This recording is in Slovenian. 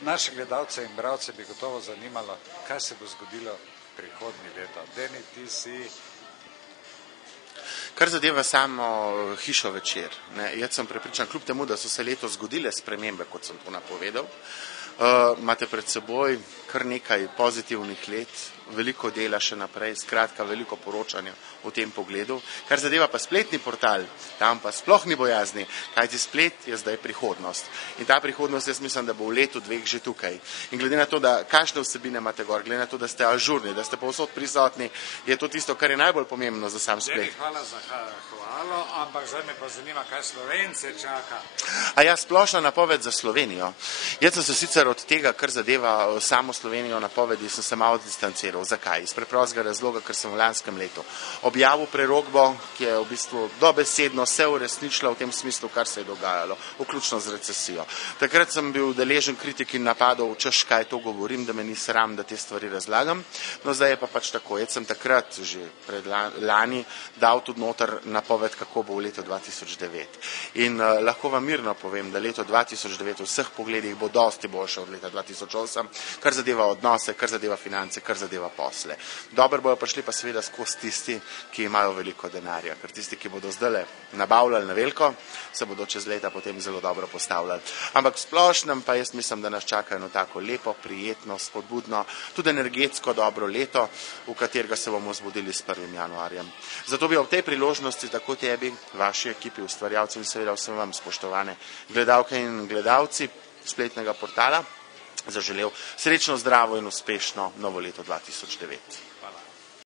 Naše gledalce in bralce bi gotovo zanimalo, kaj se bo zgodilo prihodnje leto. Deni, ti si... Kar zadeva samo Hišo Večer. Jaz sem prepričan, kljub temu, da so se letos zgodile spremembe, kot sem to napovedal, imate pred seboj kar nekaj pozitivnih let, veliko dela še naprej, skratka veliko poročanja v tem pogledu. Kar zadeva pa spletni portal, tam pa sploh ni bojazni, kajti splet je zdaj prihodnost. In ta prihodnost jaz mislim, da bo v letu dveh že tukaj. In glede na to, da kakšne vsebine imate gor, glede na to, da ste ažurni, da ste povsod prisotni, je to tisto, kar je najbolj pomembno za sam splet. Hvala za hvalo, ampak zdaj me pa zanima, kaj Slovence čaka. A ja, splošna napoved za Slovenijo. Jaz sem se sicer od tega, kar zadeva samo Slovenijo napovedi, sem se malo distanciral. Zakaj? Iz preprostega razloga, ker sem v lanskem letu objavil prerokbo, ki je v bistvu dobesedno se uresničila v tem smislu, kar se je dogajalo, vključno z recesijo. Takrat sem bil deležen kritik in napadov, češ kaj to govorim, da me ni sram, da te stvari razlagam. No, zdaj je pa pač tako. Jaz sem takrat, že pred lani, dal tudi noter napoved, kako bo v letu 2009. In lahko vam mirno povem, da leto 2009 v vseh pogledih bo dosti boljše od leta 2008, kar zadeva odnose, kar zadeva finance, kar zadeva posle. Dobro bojo prišli pa seveda skozi tisti, ki imajo veliko denarja, ker tisti, ki bodo zdaj nabavljali na veliko, se bodo čez leta potem zelo dobro postavljali. Ampak v splošnem pa jaz mislim, da nas čaka eno tako lepo, prijetno, spodbudno, tudi energetsko dobro leto, v katerega se bomo zbudili s 1. januarjem. Zato bi ob tej priložnosti tako tebi, vaši ekipi, ustvarjalcev in seveda vsem vam, spoštovane gledalke in gledalci spletnega portala, zaželel srečno, zdravo in uspešno novo leto 2009.